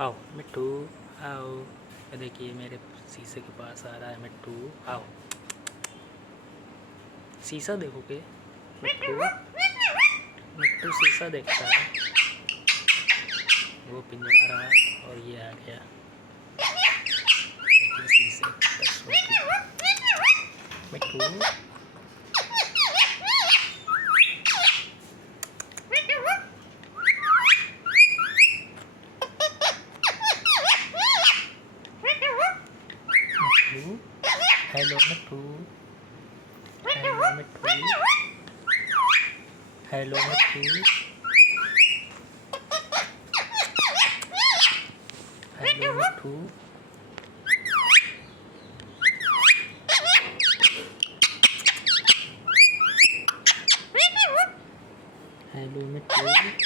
आओ मिट्टू, आओ। ये देखिए मेरे शीशे के पास आ रहा है मिट्टू, आओ। शीशा देखोगे मिट्टू? मिट्टू शीशा देखता है। वो पिंजरा रहा और ये आ गया। देखिए शीशे की मिट्टू। हेलो मिट्टू, हेलो मिट्टू, हेलो मिट्टू, हेलो मिट्टू, हेलो मिट्टू।